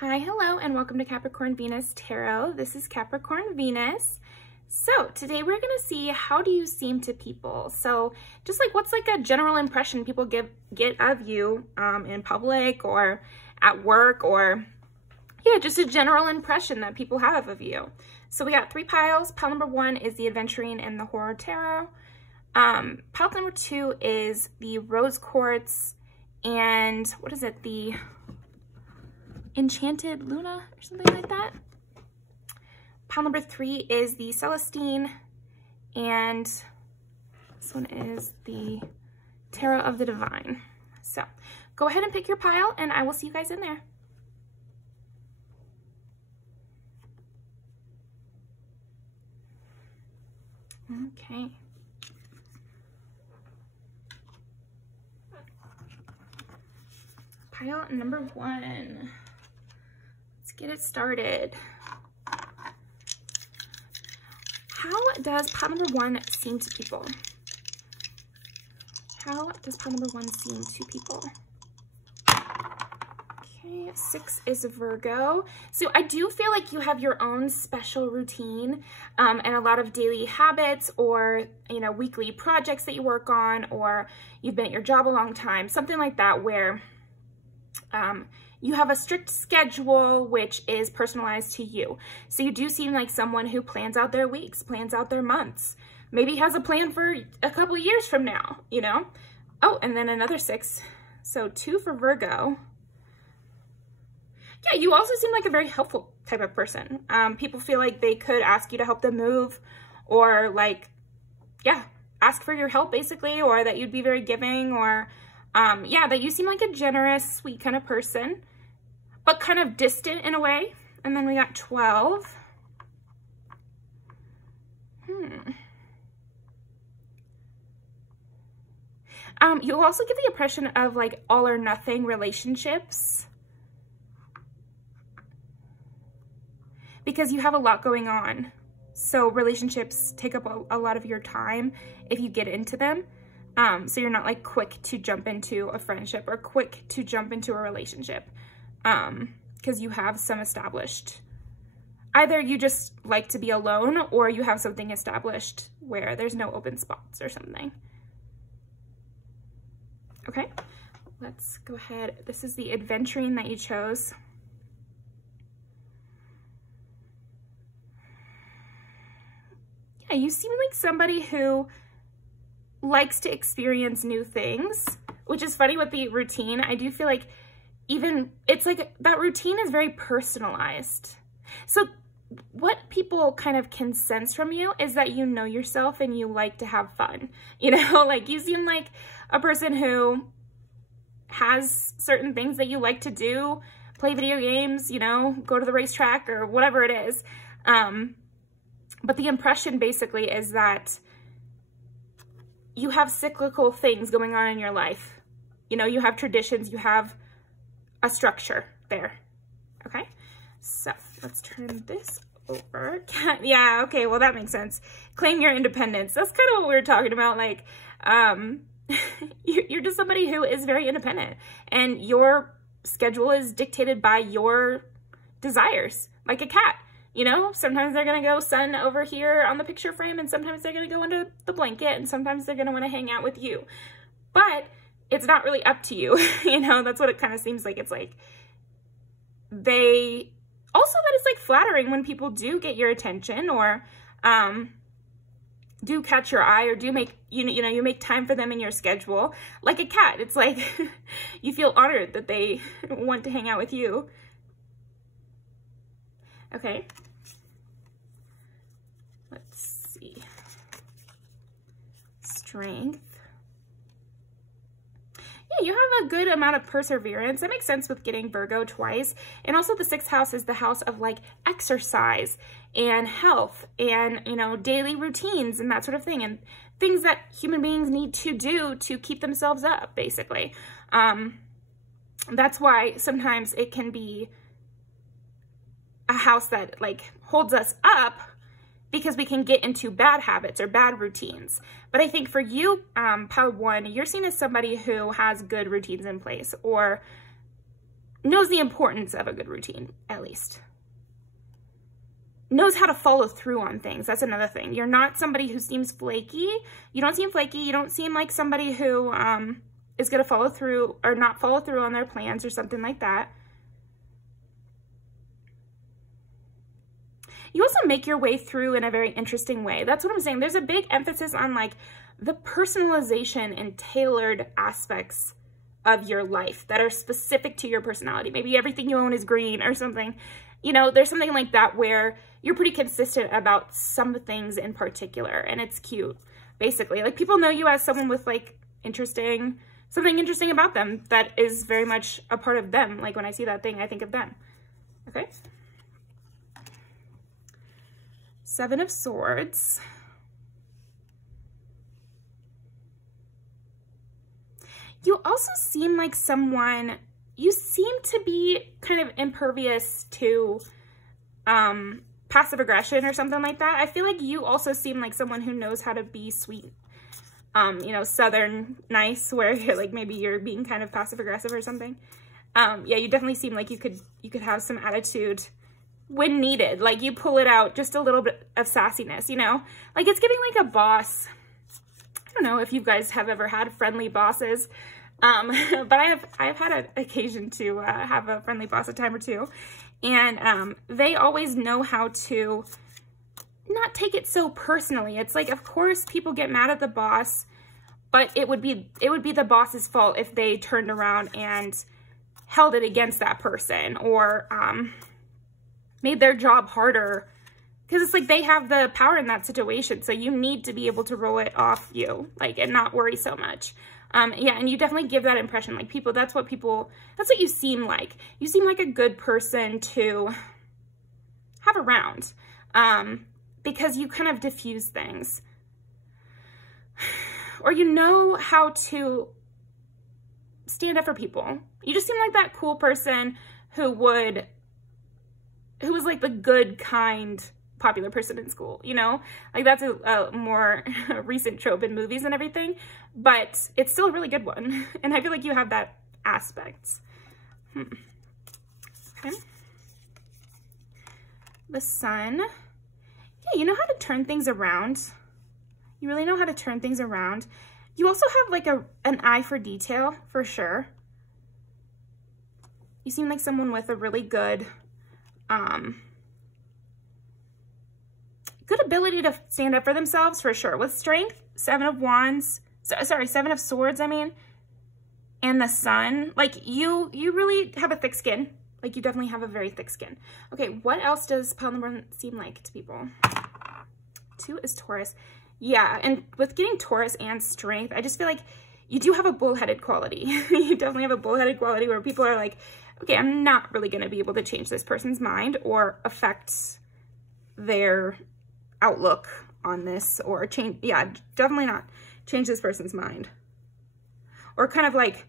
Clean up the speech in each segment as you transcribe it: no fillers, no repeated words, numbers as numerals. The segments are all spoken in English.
Hi, hello, and welcome to Capricorn Venus Tarot. This is Capricorn Venus. So today we're going to see how do you seem to people. So just like what's like a general impression people get of you in public or at work, or yeah, just a general impression that people have of you. So we got 3 piles. Pile number 1 is the Adventuring and the Horror Tarot. Pile number 2 is the Rose Quartz and what is it? The Enchanted Luna or something like that. Pile number 3 is the Celestine, and this one is the Tarot of the Divine. So go ahead and pick your pile and I will see you guys in there. Okay. Pile number 1. Let's get it started. How does pile number 1 seem to people? How does pile number 1 seem to people? Okay, 6 is Virgo. So I do feel like you have your own special routine and a lot of daily habits, or, you know, weekly projects that you work on, or you've been at your job a long time, something like that, where you have a strict schedule which is personalized to you. So you do seem like someone who plans out their weeks, plans out their months, maybe has a plan for a couple of years from now, you know? Oh, and then another 6. So 2 for Virgo. Yeah, you also seem like a very helpful type of person. People feel like they could ask you to help them move, or like, yeah, ask for your help basically, or that you'd be very giving, or yeah, that you seem like a generous, sweet kind of person, but kind of distant in a way. And then we got 12. You also give the impression of like all or nothing relationships, because you have a lot going on. So relationships take up a lot of your time if you get into them. So you're not like quick to jump into a friendship or quick to jump into a relationship, because you have some established, either you just like to be alone or you have something established where there's no open spots or something. Okay, let's go ahead. This is the Adventuring that you chose. Yeah, you seem like somebody who likes to experience new things, which is funny with the routine. I do feel like even it's like that routine is very personalized. So what people kind of can sense from you is that you know yourself and you like to have fun, you know, like you seem like a person who has certain things that you like to do, play video games, you know, go to the racetrack or whatever it is. But the impression basically is that you have cyclical things going on in your life. You know, you have traditions, you have a structure there. Okay, so let's turn this over. Yeah, okay, well that makes sense. Claim your independence. That's kind of what we were talking about. Like, you're just somebody who is very independent and your schedule is dictated by your desires, like a cat. You know, sometimes they're going to go sun over here on the picture frame, and sometimes they're going to go under the blanket, and sometimes they're going to want to hang out with you. But it's not really up to you. You know, that's what it kind of seems like. It's like they also, that it's like flattering when people do get your attention, or do catch your eye, or do make, you know, you make time for them in your schedule. Like a cat, it's like you feel honored that they want to hang out with you. Okay, let's see. Strength. Yeah, you have a good amount of perseverance. That makes sense with getting Virgo twice. And also the 6th house is the house of like exercise and health and, you know, daily routines and that sort of thing, and things that human beings need to do to keep themselves up, basically. That's why sometimes it can be a house that like holds us up, because we can get into bad habits or bad routines. But I think for you, pile 1, you're seen as somebody who has good routines in place, or knows the importance of a good routine, at least. Knows how to follow through on things. That's another thing. You're not somebody who seems flaky. You don't seem flaky. You don't seem like somebody who is going to follow through or not follow through on their plans or something like that. You also make your way through in a very interesting way. That's what I'm saying. There's a big emphasis on like the personalization and tailored aspects of your life that are specific to your personality. Maybe everything you own is green or something. You know, there's something like that where you're pretty consistent about some things in particular, and it's cute, basically. Like, people know you as someone with, like, something interesting about them that is very much a part of them. Like, when I see that thing, I think of them. Okay? Seven of Swords. You also seem like someone, you seem to be kind of impervious to passive aggression or something like that. I feel like you also seem like someone who knows how to be sweet, you know, Southern nice, where you're like, maybe you're being kind of passive aggressive or something. Yeah, you definitely seem like you could have some attitude when needed. Like, you pull it out, just a little bit of sassiness, you know? Like, it's giving like a boss. I don't know if you guys have ever had friendly bosses, but I've had an occasion to have a friendly boss a time or two, and they always know how to not take it so personally. It's like, of course, people get mad at the boss, but it would be the boss's fault if they turned around and held it against that person, or made their job harder, because it's like they have the power in that situation. So you need to be able to roll it off you, like, and not worry so much. Yeah, and you definitely give that impression. Like, that's what you seem like. You seem like a good person to have around, because you kind of diffuse things, or you know how to stand up for people. You just seem like that cool person who was like the good, kind, popular person in school, you know? Like, that's a more recent trope in movies and everything, but it's still a really good one. And I feel like you have that aspect. Okay. The Sun. Yeah, you know how to turn things around. You really know how to turn things around. You also have like an eye for detail, for sure. You seem like someone with a really good ability to stand up for themselves, for sure. With strength, Seven of Swords, I mean, and the Sun, like, you really have a thick skin. Like, you definitely have a very thick skin. Okay, what else does pile number 1 seem like to people? 2 is Taurus. Yeah, and with getting Taurus and strength, I just feel like you do have a bullheaded quality. You definitely have a bullheaded quality where people are like, okay, I'm not really going to be able to change this person's mind or affect their outlook on this, or change, yeah, definitely not change this person's mind, or kind of like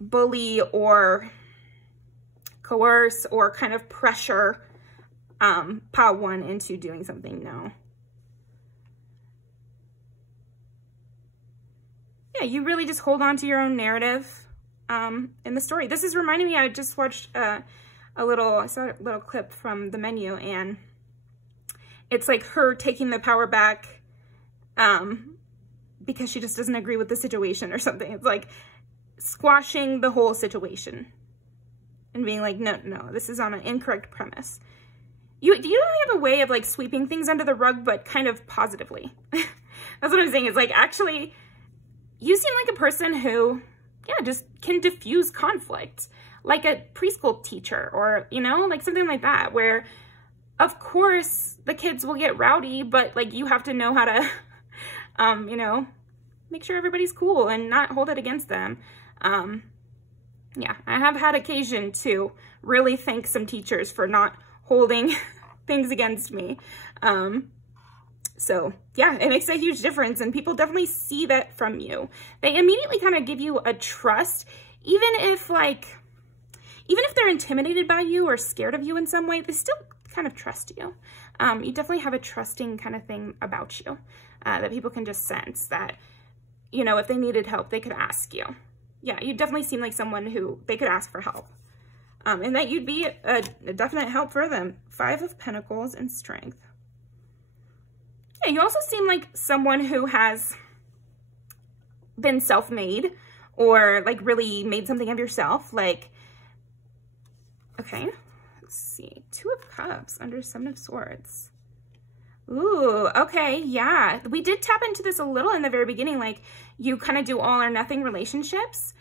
bully or coerce or kind of pressure pile 1 into doing something. No. Yeah, you really just hold on to your own narrative in the story. This is reminding me, I just watched I saw a little clip from The Menu, and it's like her taking the power back because she just doesn't agree with the situation or something. It's like squashing the whole situation and being like, no, this is on an incorrect premise. You have a way of like sweeping things under the rug, but kind of positively. That's what I'm saying. It's like, actually, you seem like a person who, yeah, just can diffuse conflict, like a preschool teacher, or, you know, like something like that, where of course the kids will get rowdy, but like you have to know how to, you know, make sure everybody's cool and not hold it against them. Yeah, I have had occasion to really thank some teachers for not holding things against me. So yeah, it makes a huge difference, and people definitely see that from you. They immediately kind of give you a trust, even if they're intimidated by you or scared of you in some way, they still kind of trust you. You definitely have a trusting kind of thing about you that people can just sense that, you know, if they needed help, they could ask you. Yeah, you definitely seem like someone who they could ask for help. And that you'd be a definite help for them. 5 of Pentacles and Strength. Yeah, you also seem like someone who has been self-made or like really made something of yourself. Like, okay, let's see. 2 of Cups under 7 of Swords. Ooh, okay, yeah. We did tap into this a little in the very beginning, like you kind of do all or nothing relationships.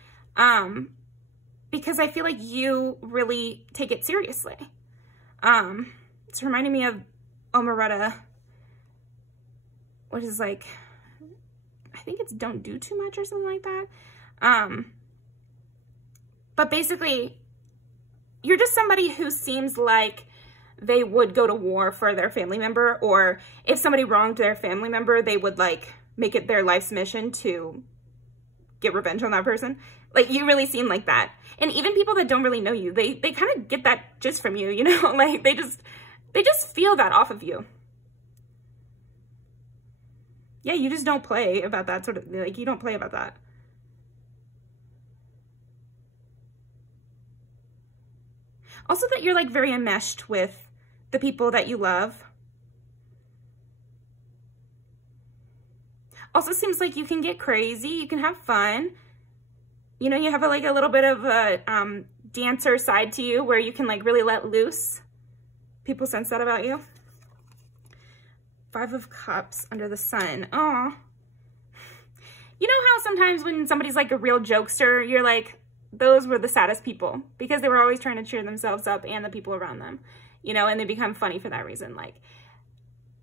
Because I feel like you really take it seriously. It's reminding me of Omeretta, which is like, I think it's don't do too much or something like that. But basically, you're just somebody who seems like they would go to war for their family member, or if somebody wronged their family member, they would like make it their life's mission to get revenge on that person. Like, you really seem like that. And even people that don't really know you, they kind of get that just from you, you know? Like, they just feel that off of you. Yeah, you just don't play about that sort of, like, you don't play about that. Also that you're like very enmeshed with the people that you love. Also seems like you can get crazy, you can have fun. You know, you have like a little bit of a dancer side to you where you can like really let loose. People sense that about you. 5 of Cups under the Sun. Aw. You know how sometimes when somebody's like a real jokester, you're like, those were the saddest people because they were always trying to cheer themselves up and the people around them, you know, and they become funny for that reason. Like,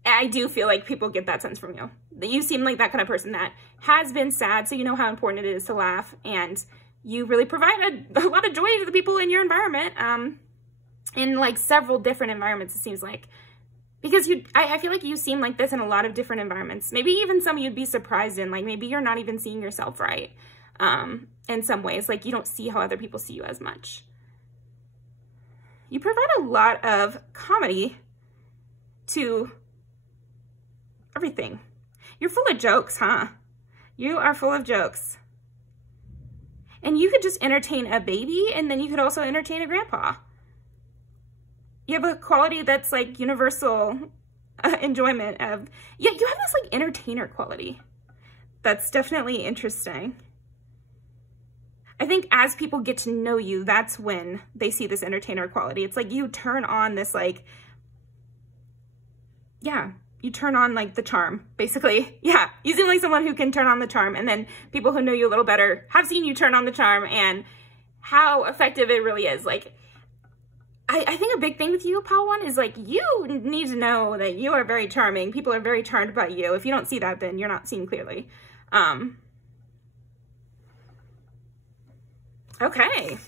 I do feel like people get that sense from you. That you seem like that kind of person that has been sad, so you know how important it is to laugh, and you really provide a lot of joy to the people in your environment, in like several different environments, it seems like. Because I feel like you seem like this in a lot of different environments. Maybe even some you'd be surprised in, like maybe you're not even seeing yourself right. In some ways, like you don't see how other people see you as much. You provide a lot of comedy to everything. You're full of jokes, huh? You are full of jokes. And you could just entertain a baby, and then you could also entertain a grandpa. You have a quality that's like universal enjoyment of, yeah, you have this like entertainer quality. That's definitely interesting. I think as people get to know you, that's when they see this entertainer quality. It's like you turn on this like, yeah, you turn on like the charm, basically. Yeah, you seem like someone who can turn on the charm, and then people who know you a little better have seen you turn on the charm and how effective it really is. Like, I think a big thing with you, Pile 1, is like you need to know that you are very charming. People are very charmed by you. If you don't see that, then you're not seeing clearly. Okay.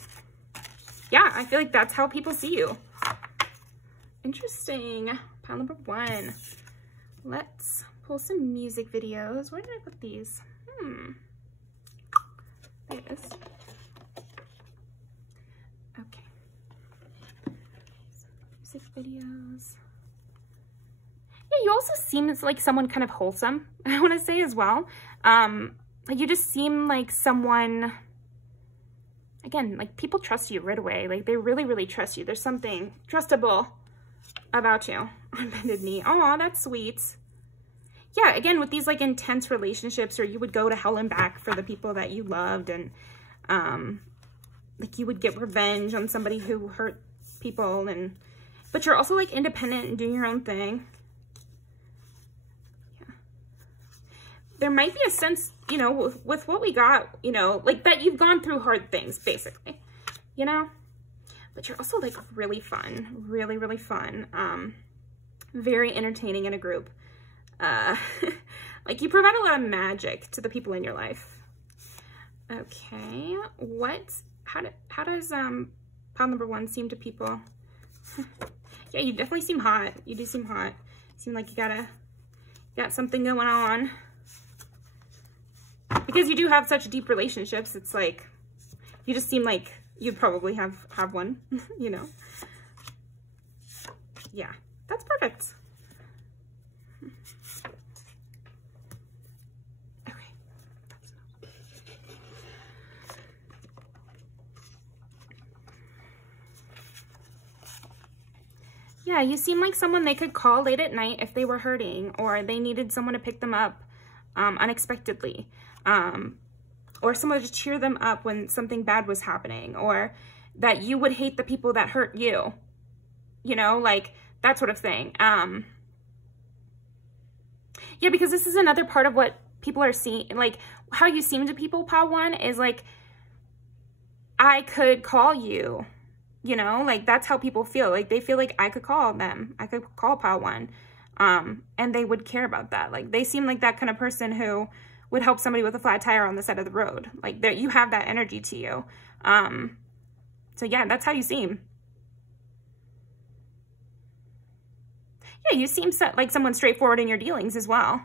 Yeah, I feel like that's how people see you. Interesting. Pile number 1. Let's pull some music videos. Where did I put these? There it is. Okay. Some music videos. Yeah, you also seem like someone kind of wholesome, I want to say as well. Like you just seem like someone, again, like people trust you right away. Like they really, really trust you. There's something trustable about you. On bended knee. Oh, that's sweet. Yeah, again, with these like intense relationships, or you would go to hell and back for the people that you loved, and like you would get revenge on somebody who hurt people, and but you're also like independent and doing your own thing. Yeah. There might be a sense, you know, with what we got, you know, like that you've gone through hard things, basically, you know? But you're also like really fun, really, really fun. Very entertaining in a group. Like you provide a lot of magic to the people in your life. Okay, how does pile number 1 seem to people? Yeah, you definitely seem hot. You do seem hot. You seem like you got something going on. Because you do have such deep relationships, it's like, you just seem like you'd probably have one, you know? Yeah, that's perfect. Yeah, you seem like someone they could call late at night if they were hurting or they needed someone to pick them up unexpectedly, or someone to cheer them up when something bad was happening, or that you would hate the people that hurt you, you know, like that sort of thing. Yeah, because this is another part of what people are seeing, like how you seem to people, pile 1, is like, I could call you. You know, like that's how people feel. Like they feel like I could call them. I could call pile 1. And they would care about that. Like they seem like that kind of person who would help somebody with a flat tire on the side of the road. Like that you have that energy to you. So yeah, that's how you seem. Yeah, you seem like someone straightforward in your dealings as well.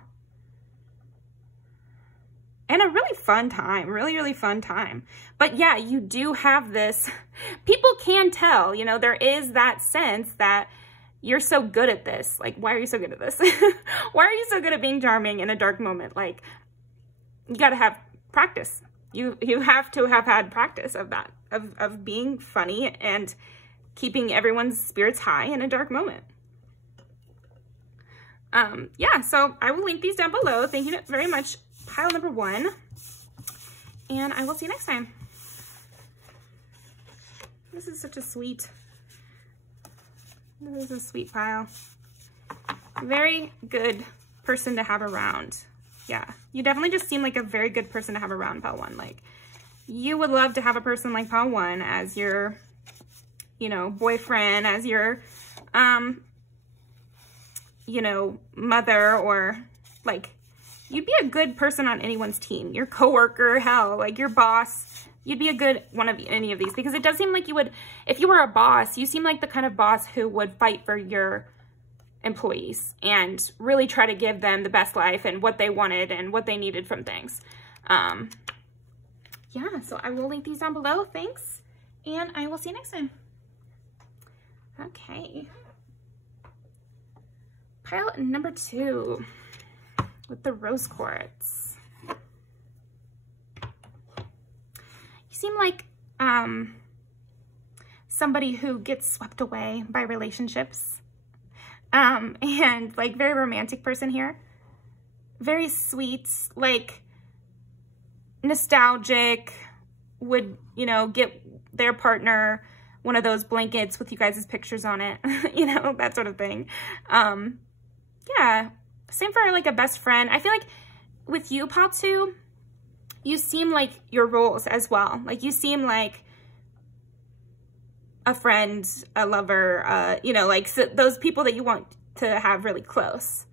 And a really fun time, really, really fun time. But yeah, you do have this, people can tell, you know, there is that sense that you're so good at this. Like, why are you so good at this? Why are you so good at being charming in a dark moment? Like, you got to have practice. You have to have had practice of that, of being funny and keeping everyone's spirits high in a dark moment. Yeah, so I will link these down below. Thank you very much, pile number 1, and I will see you next time. This is such a sweet, this is a sweet pile. Very good person to have around. Yeah, you definitely just seem like a very good person to have around, pile 1. Like, you would love to have a person like pile 1 as your, you know, boyfriend, as your, you know, mother, or like, you'd be a good person on anyone's team. Your coworker, hell, like your boss. You'd be a good one of any of these, because it does seem like you would, if you were a boss, you seem like the kind of boss who would fight for your employees and really try to give them the best life and what they wanted and what they needed from things. Yeah, so I will link these down below. Thanks. And I will see you next time. Okay. Pile number 2. With the rose quartz. You seem like somebody who gets swept away by relationships, and like very romantic person here. Very sweet, like nostalgic, would, you know, get their partner one of those blankets with you guys' pictures on it, you know, that sort of thing. Yeah. Same for like a best friend. I feel like with you, pile 2, you seem like your roles as well. Like you seem like a friend, a lover, you know, like so those people that you want to have really close.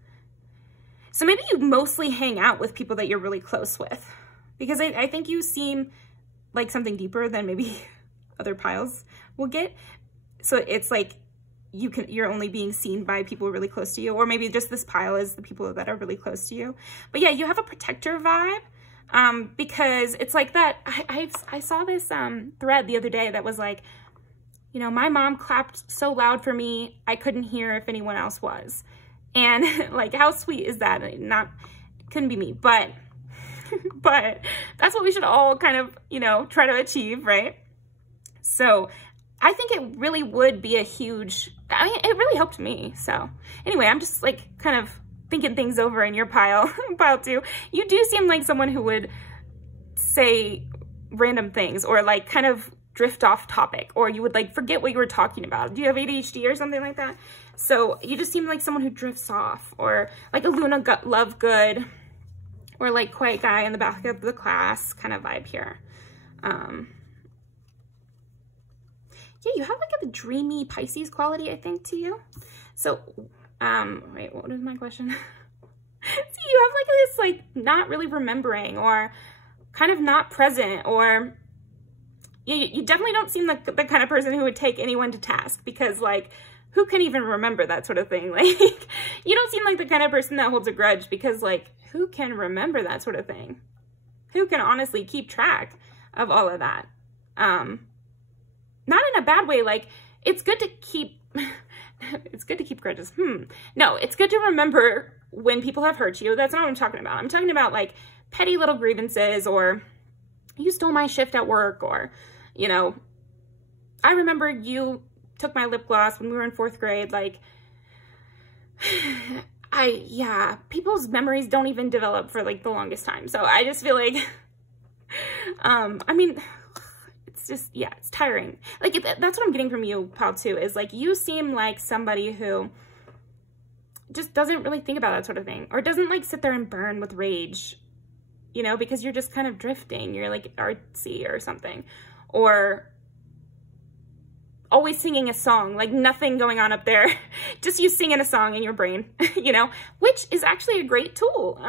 So maybe you mostly hang out with people that you're really close with, because I think you seem like something deeper than maybe other piles will get. So it's like, you're only being seen by people really close to you, or maybe just this pile is the people that are really close to you. But yeah, you have a protector vibe, because it's like that. I saw this thread the other day that was like, you know, my mom clapped so loud for me, I couldn't hear if anyone else was. And like, how sweet is that? Couldn't be me, but that's what we should all kind of, you know, try to achieve, right? So I think it really would be a huge, I mean, it really helped me. So anyway, I'm just like kind of thinking things over in your pile, pile 2. You do seem like someone who would say random things, or like kind of drift off topic, or you would like forget what you were talking about. Do you have ADHD or something like that? So you just seem like someone who drifts off, or like a Luna Lovegood, or like quiet guy in the back of the class kind of vibe here. Yeah, you have like a dreamy Pisces quality, I think, to you. So, wait, what was my question? See, you have like this, like, not really remembering, or kind of not present, or you definitely don't seem like the kind of person who would take anyone to task, because, like, who can even remember that sort of thing? Like, you don't seem like the kind of person that holds a grudge, because, like, who can remember that sort of thing? Who can honestly keep track of all of that? Not in a bad way. Like, it's good to keep, it's good to keep grudges. No, it's good to remember when people have hurt you. That's not what I'm talking about. I'm talking about like petty little grievances, or you stole my shift at work, or, you know, I remember you took my lip gloss when we were in 4th grade. Like, yeah, people's memories don't even develop for like the longest time. So I just feel like, I mean, it's just, yeah, it's tiring. Like, that's what I'm getting from you, pal, too, is like, you seem like somebody who just doesn't really think about that sort of thing, or doesn't like sit there and burn with rage, you know, because you're just kind of drifting. You're like artsy or something, or always singing a song, like nothing going on up there, just you singing a song in your brain, you know, which is actually a great tool.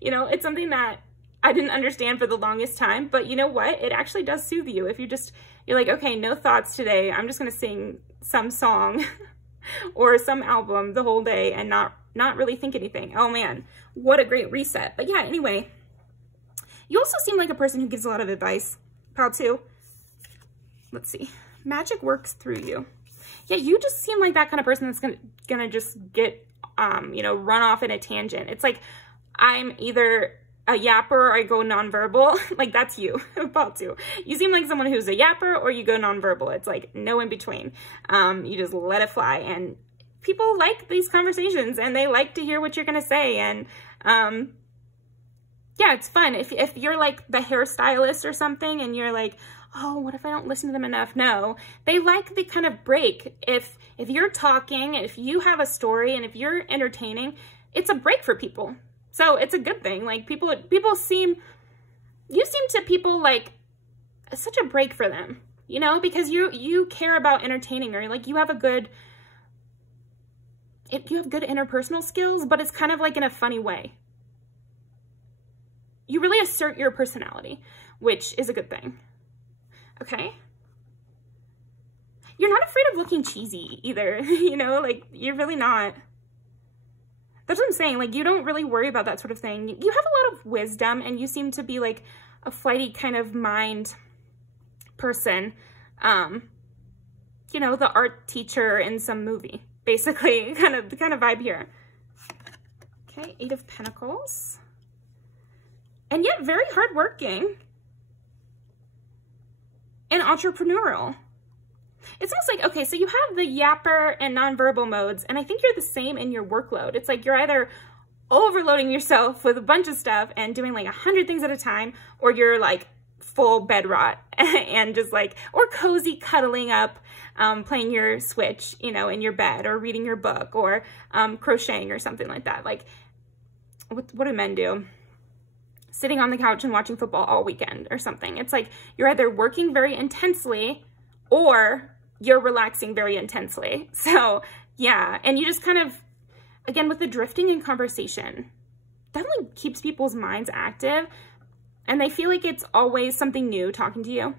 You know, it's something that I didn't understand for the longest time, but you know what? It actually does soothe you. If you're like, okay, no thoughts today. I'm just going to sing some song or some album the whole day and not really think anything. Oh man, what a great reset. But yeah, anyway, you also seem like a person who gives a lot of advice, pal, too. Let's see. Magic works through you. Yeah, you just seem like that kind of person that's gonna just get, you know, run off in a tangent. It's like, I'm either a yapper or I go nonverbal. Like, that's you, Paul, too. You seem like someone who's a yapper or you go nonverbal. It's like no in between. You just let it fly. And people like these conversations and they like to hear what you're gonna say. And yeah, it's fun. If you're like the hairstylist or something and you're like, oh, what if I don't listen to them enough? No, they like the kind of break. If you're talking, if you have a story, and if you're entertaining, it's a break for people. So it's a good thing. Like you seem to people like such a break for them, you know, because you care about entertaining, or like you have good interpersonal skills, but it's kind of like in a funny way. You really assert your personality, which is a good thing. Okay. You're not afraid of looking cheesy either, you know, like you're really not. That's what I'm saying. Like, you don't really worry about that sort of thing. You have a lot of wisdom and you seem to be like a flighty kind of mind person. You know, the art teacher in some movie, basically, kind of vibe here. Okay. 8 of Pentacles. And yet very hardworking. And entrepreneurial. It's almost like, okay, so you have the yapper and nonverbal modes, and I think you're the same in your workload. It's like you're either overloading yourself with a bunch of stuff and doing like 100 things at a time, or you're like full bed rot and just like, or cozy cuddling up, playing your Switch, you know, in your bed, or reading your book, or crocheting or something like that. Like, what do men do? Sitting on the couch and watching football all weekend or something. It's like you're either working very intensely or you're relaxing very intensely. So yeah, and you just kind of, again, with the drifting in conversation, definitely keeps people's minds active and they feel like it's always something new talking to you.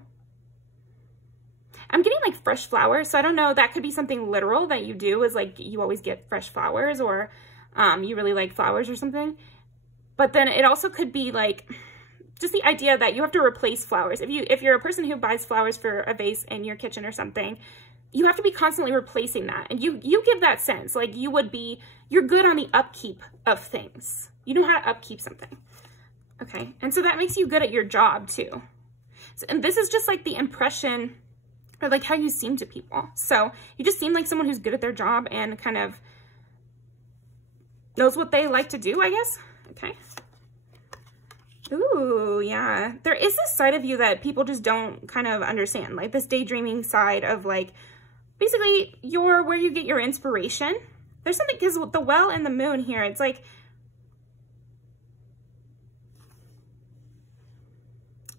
I'm getting like fresh flowers, so I don't know, that could be something literal that you do, is like you always get fresh flowers, or you really like flowers or something. But then it also could be like just the idea that you have to replace flowers. If you're a person who buys flowers for a vase in your kitchen or something, you have to be constantly replacing that. And you give that sense, like you're good on the upkeep of things. You know how to upkeep something. Okay, and so that makes you good at your job too. So, and this is just like the impression, or like how you seem to people. So you just seem like someone who's good at their job and kind of knows what they like to do, I guess. Okay. Ooh, yeah. There is this side of you that people just don't kind of understand, like this daydreaming side of like, basically where you get your inspiration. There's something, because with the well and the moon here, it's like,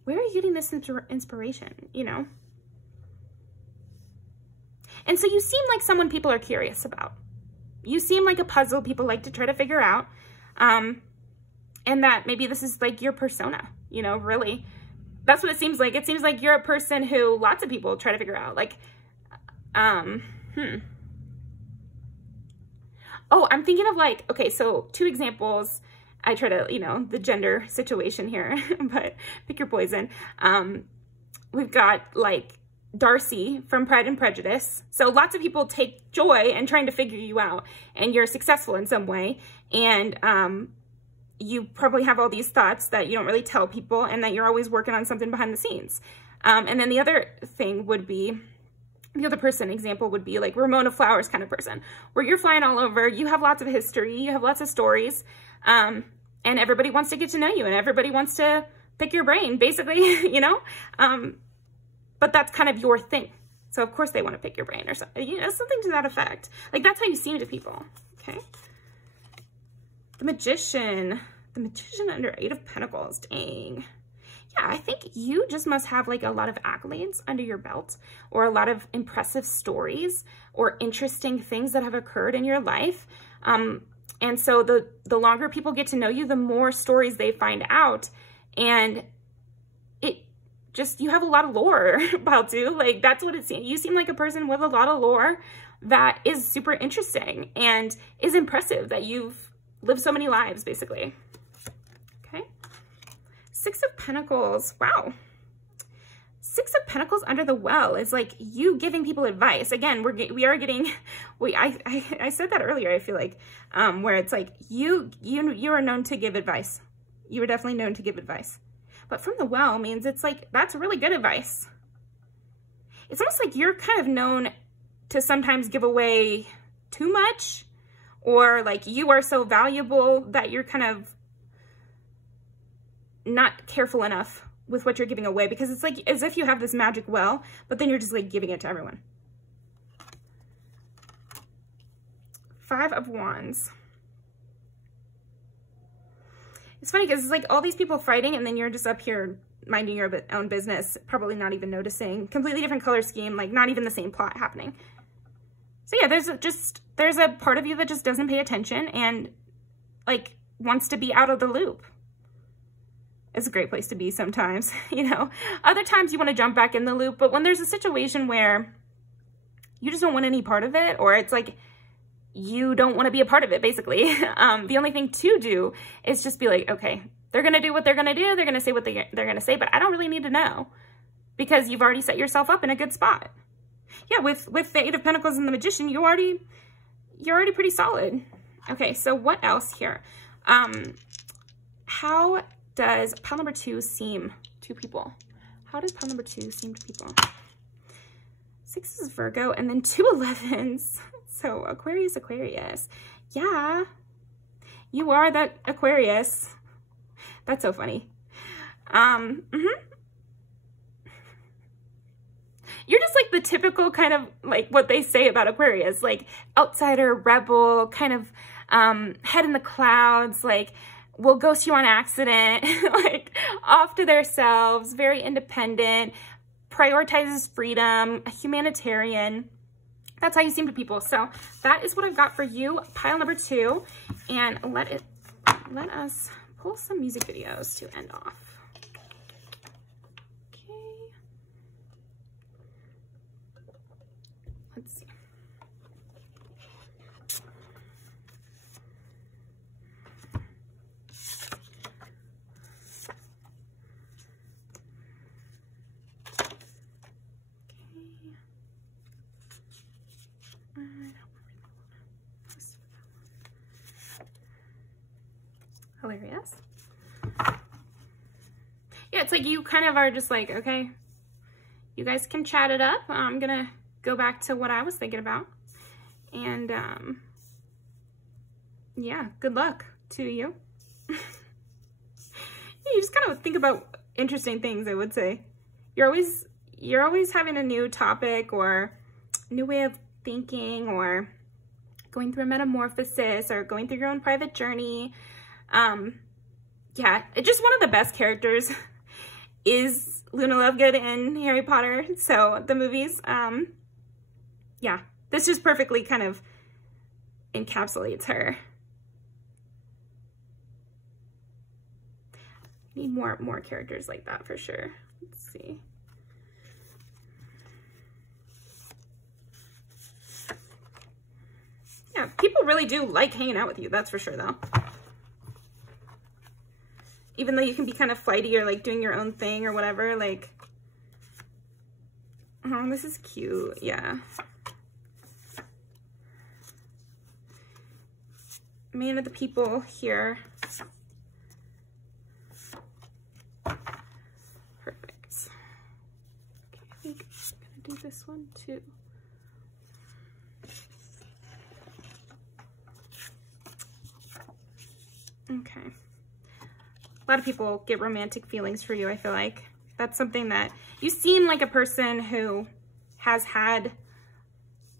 where are you getting this inspiration, you know? And so you seem like someone people are curious about. You seem like a puzzle people like to try to figure out. And that maybe this is like your persona, you know, really. That's what it seems like. It seems like you're a person who lots of people try to figure out. Like, oh, I'm thinking of like, okay, so 2 examples. I try to, you know, the gender situation here, but pick your poison. We've got like Darcy from Pride and Prejudice. So lots of people take joy in trying to figure you out, and you're successful in some way. And you probably have all these thoughts that you don't really tell people, and that you're always working on something behind the scenes. And then the other thing would be The other person example would be like Ramona Flowers kind of person, where you're flying all over, you have lots of history, you have lots of stories, and everybody wants to get to know you and everybody wants to pick your brain, basically, you know? But that's kind of your thing. So of course they want to pick your brain or something, you know, something to that effect. Like that's how you seem to people, okay? The Magician under 8 of Pentacles, dang. Yeah, I think you just must have like a lot of accolades under your belt, or a lot of impressive stories or interesting things that have occurred in your life. And so the longer people get to know you, the more stories they find out. And you have a lot of lore about you. Like that's what it seems. You seem like a person with a lot of lore that is super interesting and is impressive, that you've lived so many lives, basically. Okay. 6 of Pentacles. Wow. 6 of Pentacles under the Well is like you giving people advice. Again, I said that earlier, I feel like, where it's like you are known to give advice. You are definitely known to give advice. But from the Well means it's like, that's really good advice. It's almost like you're kind of known to sometimes give away too much, or like you are so valuable that you're kind of not careful enough with what you're giving away, because it's like as if you have this magic well, but then you're just like giving it to everyone. 5 of Wands. It's funny because it's like all these people fighting and then you're just up here minding your own business, probably not even noticing. Completely different color scheme, like not even the same plot happening. So yeah, there's a part of you that just doesn't pay attention and like wants to be out of the loop. It's a great place to be sometimes, you know. Other times you want to jump back in the loop, but when there's a situation where you just don't want any part of it, or it's like you don't want to be a part of it, basically. The only thing to do is just be like, okay, they're going to do what they're going to do. They're going to say what they're going to say, but I don't really need to know, because you've already set yourself up in a good spot. Yeah, with the 8 of Pentacles and the Magician, you're already pretty solid. Okay, so what else here? How does pile number 2 seem to people? How does pile number 2 seem to people? 6 is Virgo, and then 2 11s. So Aquarius. Yeah, you are that Aquarius. That's so funny. You're just like the typical kind of like what they say about Aquarius, like outsider, rebel, kind of head in the clouds, like will ghost you on accident, like off to themselves, very independent, prioritizes freedom, a humanitarian. That's how you seem to people. So that is what I've got for you, pile number 2. And let us pull some music videos to end off. Okay. Let's see. Hilarious. Yeah, it's like you kind of are just like, okay, you guys can chat it up. I'm gonna go back to what I was thinking about. And yeah, good luck to you. You just kind of think about interesting things, I would say. You're always having a new topic or a new way of thinking, or going through a metamorphosis, or going through your own private journey. Yeah, just one of the best characters is Luna Lovegood in Harry Potter. So the movies, yeah, this just perfectly kind of encapsulates her. Need more characters like that for sure. Let's see. Yeah, people really do like hanging out with you, that's for sure though. Even though you can be kind of flighty or like doing your own thing or whatever, like, oh, this is cute, yeah. Man of the People here. Perfect. Okay, I think I'm gonna do this one too. Okay. A lot of people get romantic feelings for you, I feel like. That's something that you seem like a person who has had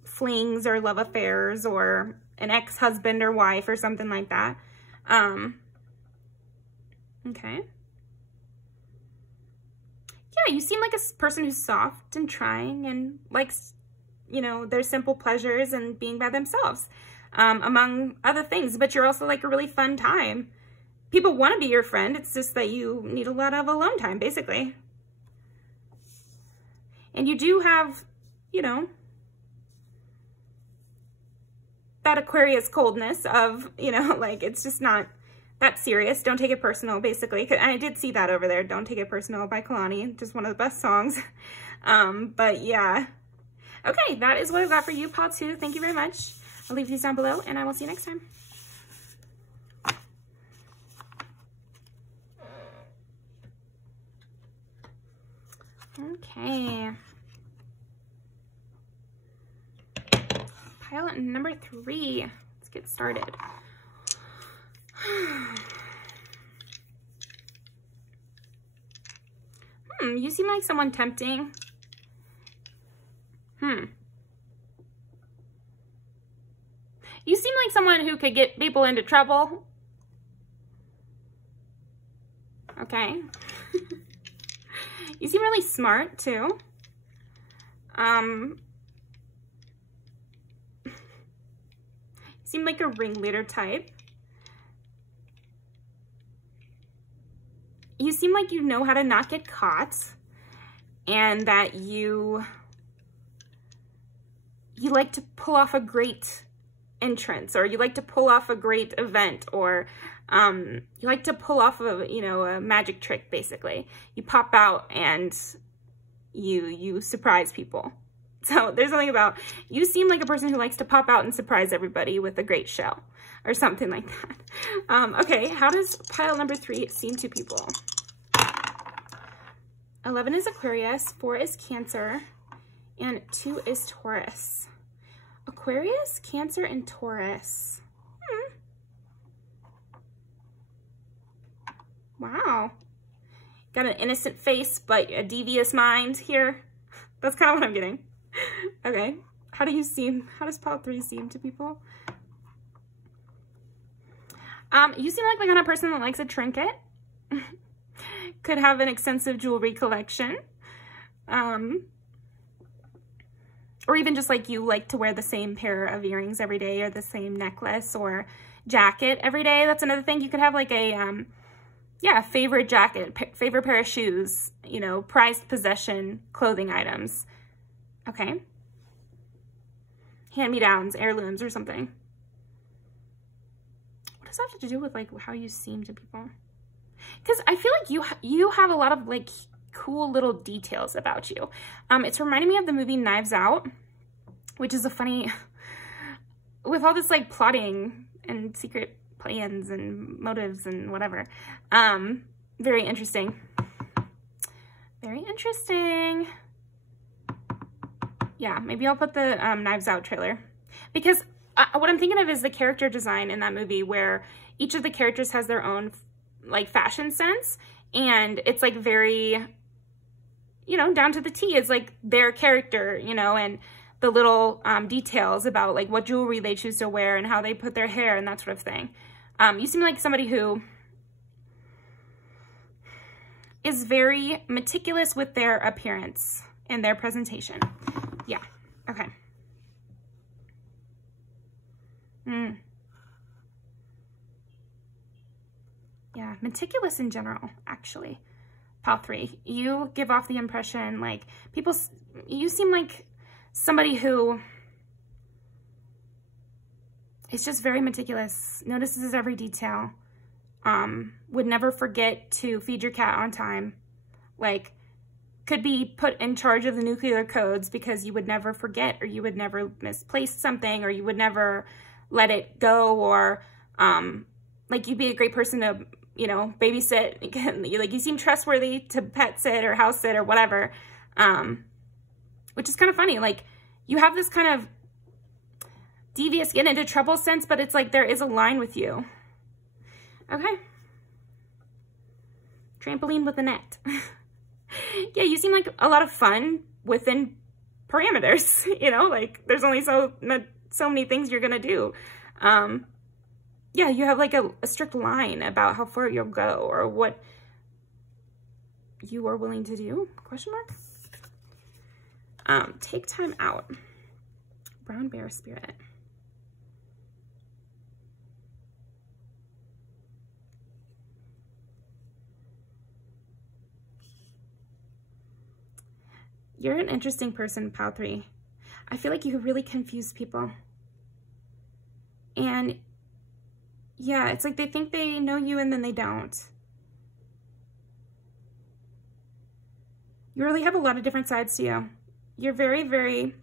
flings or love affairs or an ex-husband or wife or something like that. Okay. Yeah, you seem like a person who's soft and trying and likes, you know, their simple pleasures and being by themselves, among other things. But you're also like a really fun time. People want to be your friend. It's just that you need a lot of alone time, basically. And you do have, you know, that Aquarius coldness of, you know, like, it's just not that serious. Don't take it personal, basically. I did see that over there. Don't Take It Personal by Kalani. Just one of the best songs. But yeah. Okay, that is what I've got for you, pile 2. Thank you very much. I'll leave these down below, and I will see you next time. Okay. Pile number 3. Let's get started. You seem like someone tempting. You seem like someone who could get people into trouble. Okay. You seem really smart, too. You seem like a ringleader type. You seem like you know how to not get caught, and that you like to pull off a great entrance, or you like to pull off a great event, or you like to pull off a, you know, a magic trick, basically. You pop out and you surprise people. So there's something about, you seem like a person who likes to pop out and surprise everybody with a great show or something like that. Okay, how does pile number 3 seem to people? 11 is Aquarius, 4 is Cancer, and 2 is Taurus. Aquarius, Cancer, and Taurus. Wow. Got an innocent face, but a devious mind here. That's kind of what I'm getting. Okay. How does pile 3 seem to people? You seem like the kind of person that likes a trinket. Could have an extensive jewelry collection. Or even just like you like to wear the same pair of earrings every day, or the same necklace or jacket every day. That's another thing. You could have like a, yeah, favorite jacket, favorite pair of shoes, you know, prized possession, clothing items. Okay. Hand-me-downs, heirlooms, or something. What does that have to do with like how you seem to people? Because I feel like you have a lot of like cool little details about you. It's reminding me of the movie Knives Out, which is a funny, with all this like plotting and secret plans and motives and whatever. Very interesting. Very interesting. Yeah, maybe I'll put the Knives Out trailer, because what I'm thinking of is the character design in that movie, where each of the characters has their own like fashion sense, and it's like very, you know, down to the T. It's like their character, you know, and the little details about like what jewelry they choose to wear and how they put their hair and that sort of thing. You seem like somebody who is very meticulous with their appearance and their presentation. Yeah, okay. Yeah, meticulous in general, actually. Pile 3, you give off the impression like you seem like somebody who is just very meticulous, notices every detail, would never forget to feed your cat on time, like could be put in charge of the nuclear codes because you would never forget, or you would never misplace something, or you would never let it go, or like you'd be a great person to, you know, babysit. Like you seem trustworthy to pet sit or house sit or whatever, which is kind of funny. Like you have this kind of devious get into trouble sense, but it's like there is a line with you. Okay. Trampoline with a net. Yeah, you seem like a lot of fun within parameters, you know, like there's only so many things you're gonna do. Yeah, you have like a strict line about how far you'll go or what you are willing to do, question mark. Take time out. Brown bear spirit. You're an interesting person, Pile 3. I feel like you really confuse people. And yeah, it's like they think they know you and then they don't. You really have a lot of different sides to you. You're very, very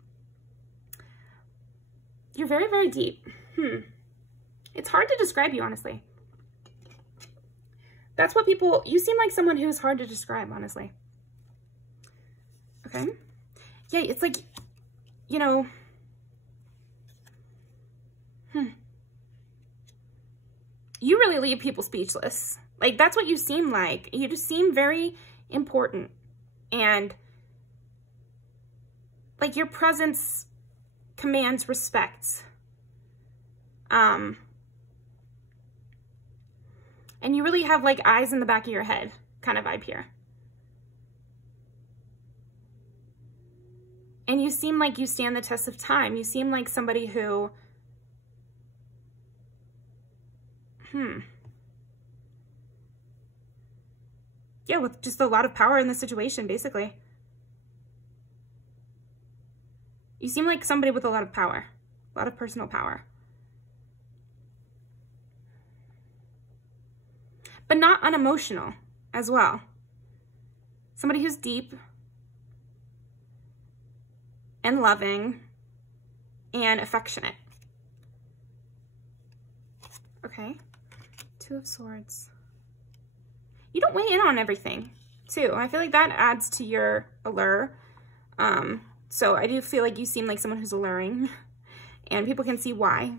deep. It's hard to describe you, honestly. That's what people, you seem like someone who's hard to describe, honestly. Okay. Yeah, it's like, you know, you really leave people speechless. Like, that's what you seem like. You just seem very important. And, like, your presence commands respect. And you really have, like, eyes in the back of your head kind of vibe here. And you seem like you stand the test of time. You seem like somebody who, yeah, with just a lot of power in the situation, basically. You seem like somebody with a lot of power, a lot of personal power. But not unemotional as well. Somebody who's deep and loving and affectionate. Okay. 2 of Swords. You don't weigh in on everything, too. I feel like that adds to your allure. So I do feel like you seem like someone who's alluring, and people can see why.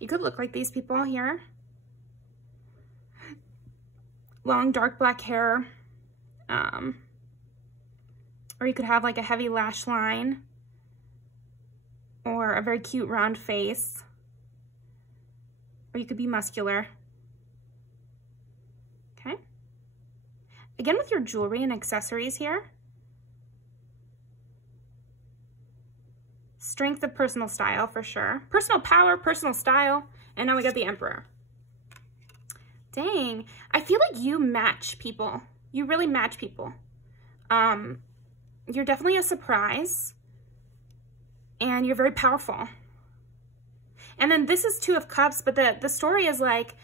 You could look like these people here. Long, dark black hair. Or you could have like a heavy lash line. Or a very cute round face. Or you could be muscular. Okay. Again, with your jewelry and accessories here. Strength of personal style for sure. Personal power, personal style. And now we got the Emperor. Dang. I feel like you match people. You really match people. You're definitely a surprise. And you're very powerful. And then this is 2 of Cups, but the story is like,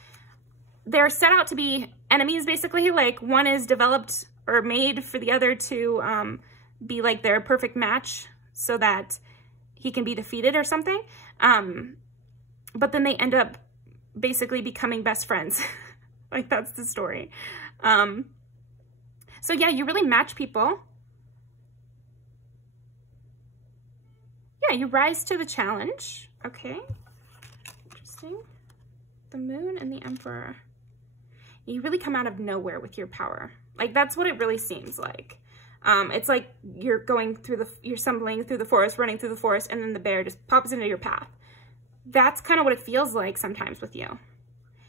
they're set out to be enemies, basically. Like, one is developed or made for the other to be like their perfect match so that he can be defeated or something. But then they end up basically becoming best friends. Like, that's the story. So yeah, you really match people. Yeah, you rise to the challenge. Okay. Interesting. The Moon and the Emperor. You really come out of nowhere with your power. Like, that's what it really seems like. It's like you're you're stumbling through the forest, running through the forest, and then the bear just pops into your path. That's kind of what it feels like sometimes with you.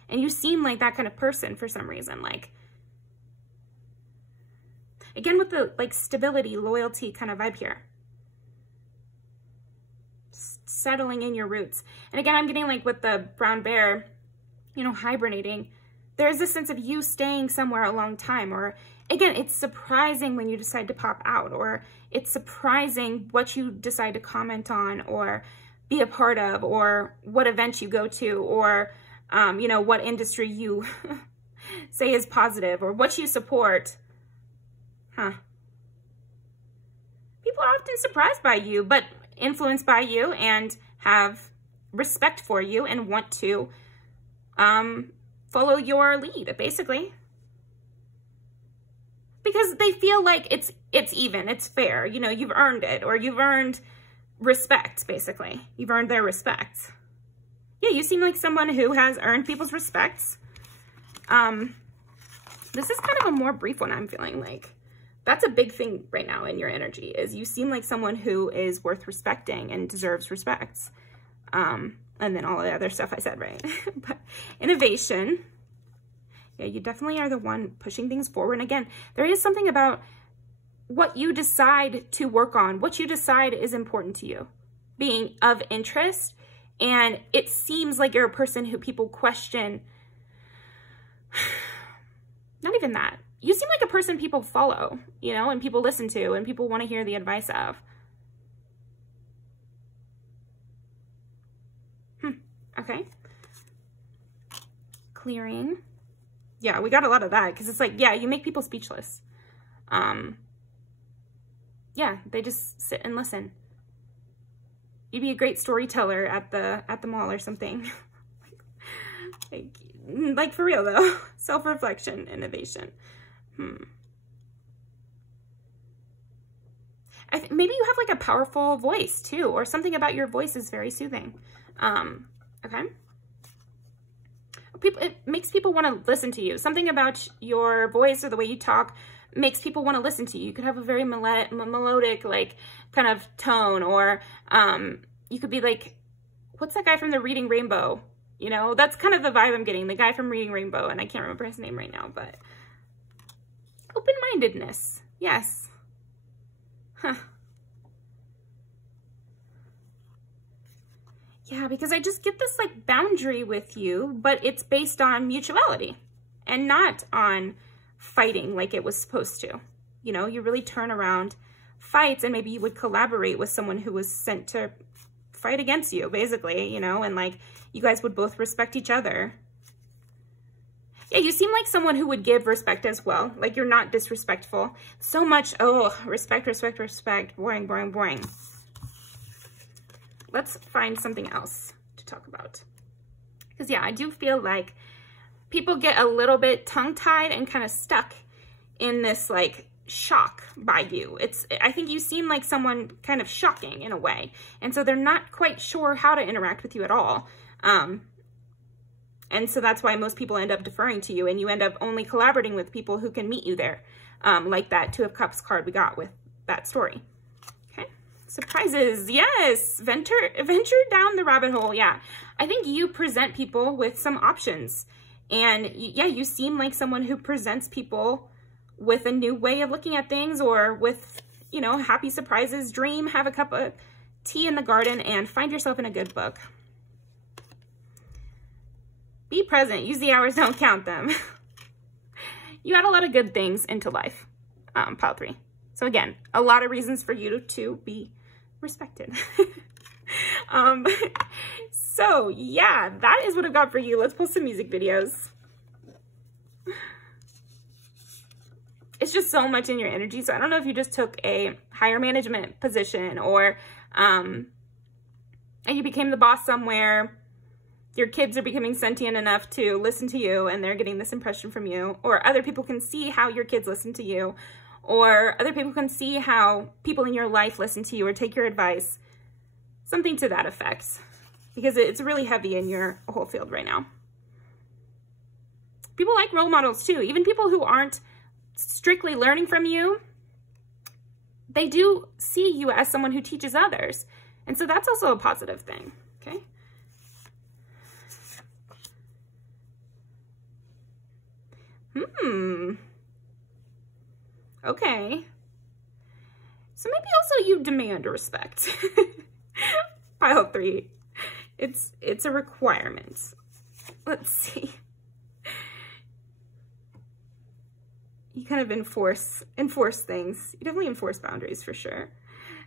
And you seem like that kind of person for some reason. Like, again, with the like stability, loyalty kind of vibe here. Settling in your roots. And again, I'm getting like with the brown bear, you know, hibernating. There's a sense of you staying somewhere a long time. Or again, it's surprising when you decide to pop out, or it's surprising what you decide to comment on or be a part of, or what event you go to, or, you know, what industry you say is positive, or what you support. People are often surprised by you, but influenced by you and have respect for you and want to follow your lead, basically. Because they feel like it's even, it's fair. You know, you've earned it, or you've earned respect, basically. You've earned their respect. Yeah, you seem like someone who has earned people's respects. This is kind of a more brief one, I'm feeling like. That's a big thing right now in your energy, is you seem like someone who is worth respecting and deserves respects. And then all the other stuff I said, right? But innovation. Yeah, you definitely are the one pushing things forward. And again, there is something about what you decide to work on, what you decide is important to you, being of interest. And it seems like you're a person who people question. Not even that. You seem like a person people follow, you know, and people listen to, and people want to hear the advice of. Okay. Clearing. Yeah, we got a lot of that, because it's like, yeah, you make people speechless. Yeah, they just sit and listen. You'd be a great storyteller at the mall or something. like for real though. Self-reflection, innovation. Maybe you have like a powerful voice too, or something about your voice is very soothing. Okay. It makes people want to listen to you. Something about your voice or the way you talk makes people want to listen to you. You could have a very melodic, like, kind of tone, or you could be like, what's that guy from the Reading Rainbow? You know, that's kind of the vibe I'm getting. The guy from Reading Rainbow, and I can't remember his name right now, but open-mindedness. Yes. Huh. Yeah, because I just get this like boundary with you, but it's based on mutuality and not on fighting like it was supposed to. You know, you really turn around fights, and maybe you would collaborate with someone who was sent to fight against you, basically, you know, and like you guys would both respect each other. Yeah, you seem like someone who would give respect as well. Like, you're not disrespectful. So much, oh, respect, respect, respect. Boring, boring, boring. Let's find something else to talk about. Because, yeah, I do feel like people get a little bit tongue-tied and kind of stuck in this, like, shock by you. I think you seem like someone kind of shocking in a way. And so they're not quite sure how to interact with you at all. And so that's why most people end up deferring to you, and you end up only collaborating with people who can meet you there. Like that Two of Cups card we got with that story. Okay. Surprises. Yes. Venture down the rabbit hole. Yeah. I think you present people with some options. And yeah, you seem like someone who presents people with a new way of looking at things, or with, you know, happy surprises. Dream, have a cup of tea in the garden, and find yourself in a good book. Be present. Use the hours, don't count them. You add a lot of good things into life, pile 3. So again, a lot of reasons for you to be respected. So yeah, that is what I've got for you. Let's pull some music videos. It's just so much in your energy. So I don't know if you just took a higher management position, or and you became the boss somewhere. Your kids are becoming sentient enough to listen to you, and they're getting this impression from you, or other people can see how your kids listen to you, or other people can see how people in your life listen to you or take your advice. Something to that effect, because it's really heavy in your whole field right now. People like role models too. Even people who aren't strictly learning from you, they do see you as someone who teaches others. And so that's also a positive thing, okay? Okay. So maybe also you demand respect. Pile 3. It's a requirement. Let's see. You kind of enforce things. You definitely enforce boundaries for sure.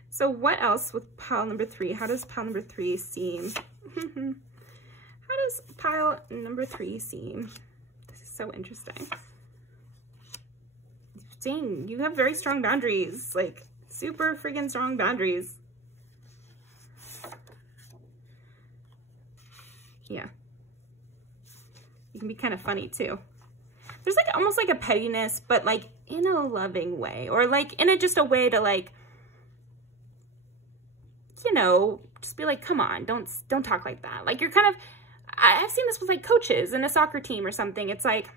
So what else with pile number 3? How does pile number 3 seem? How does pile number 3 seem? This is so interesting. Dang, you have very strong boundaries, like super freaking strong boundaries. Yeah. You can be kind of funny too. There's like almost like a pettiness, but like in a loving way, or like in just a way to, like, you know, just be like, come on, don't talk like that. Like, you're kind of I've seen this with like coaches in a soccer team or something. It's like,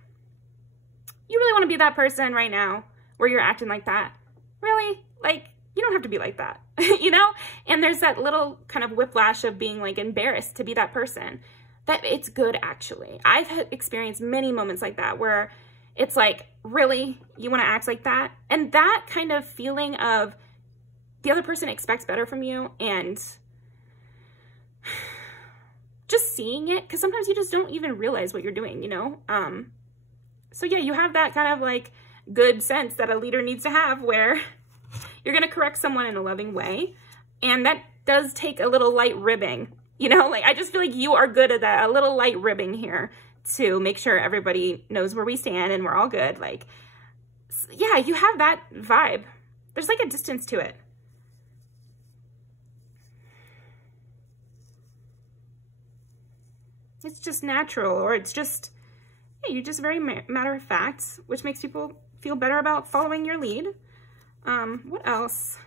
you really want to be that person right now where you're acting like that? Really? Like, you don't have to be like that, you know? And there's that little kind of whiplash of being like embarrassed to be that person. That it's good, actually. I've experienced many moments like that where it's like, really, you want to act like that? And that kind of feeling of the other person expects better from you, and just seeing it, because sometimes you just don't even realize what you're doing, you know? So yeah, you have that kind of like good sense that a leader needs to have where you're going to correct someone in a loving way. And that does take a little light ribbing, you know? Like, I just feel like you are good at that, a little light ribbing here to make sure everybody knows where we stand and we're all good. Like, yeah, you have that vibe. There's like a distance to it. It's just natural, or it's just, yeah, you're just very matter of fact, which makes people feel better about following your lead. What else?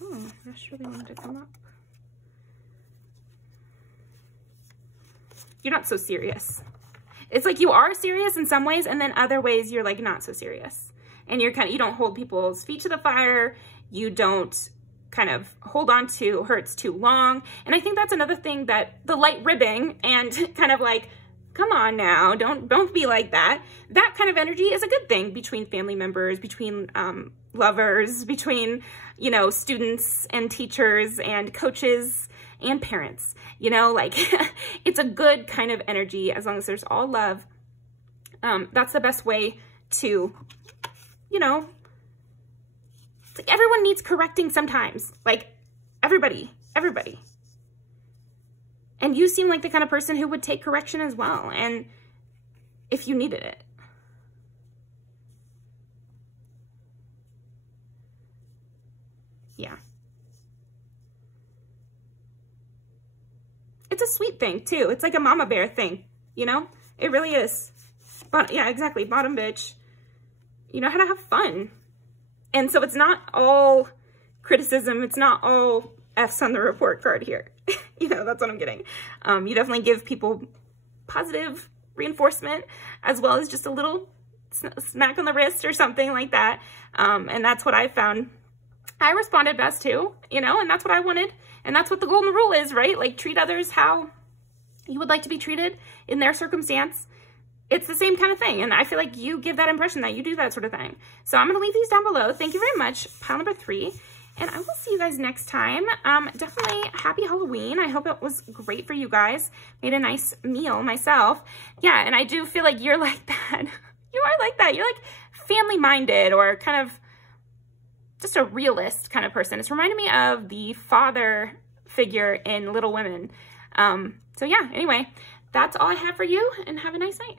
Oh, I just really wanted to come up. You're not so serious. It's like you are serious in some ways, and then other ways you're like not so serious. And you're kind of, you don't hold people's feet to the fire. You don't kind of hold on to hurts too long. And I think that's another thing, that the light ribbing and kind of like, come on now, don't be like that. That kind of energy is a good thing between family members, between lovers, between, you know, students and teachers and coaches and parents, you know, like it's a good kind of energy as long as there's all love. That's the best way to, you know, it's like everyone needs correcting sometimes, like everybody. And you seem like the kind of person who would take correction as well, and if you needed it. Yeah. It's a sweet thing too. It's like a mama bear thing, you know? It really is. But yeah, exactly. Bottom bitch. You know how to have fun. And so it's not all criticism. It's not all F's on the report card here. You know, that's what I'm getting. You definitely give people positive reinforcement as well as just a little smack on the wrist or something like that. And that's what I found I responded best to, you know, and that's what I wanted. And that's what the golden rule is, right? Like, treat others how you would like to be treated in their circumstance. It's the same kind of thing. And I feel like you give that impression that you do that sort of thing. So I'm going to leave these down below. Thank you very much. Pile number 3. And I will see you guys next time. Definitely happy Halloween. I hope it was great for you guys. Made a nice meal myself. Yeah, and I do feel like you're like that. You are like that. You're like family-minded, or kind of just a realist kind of person. It's reminding me of the father figure in Little Women. So yeah, anyway, that's all I have for you, and have a nice night.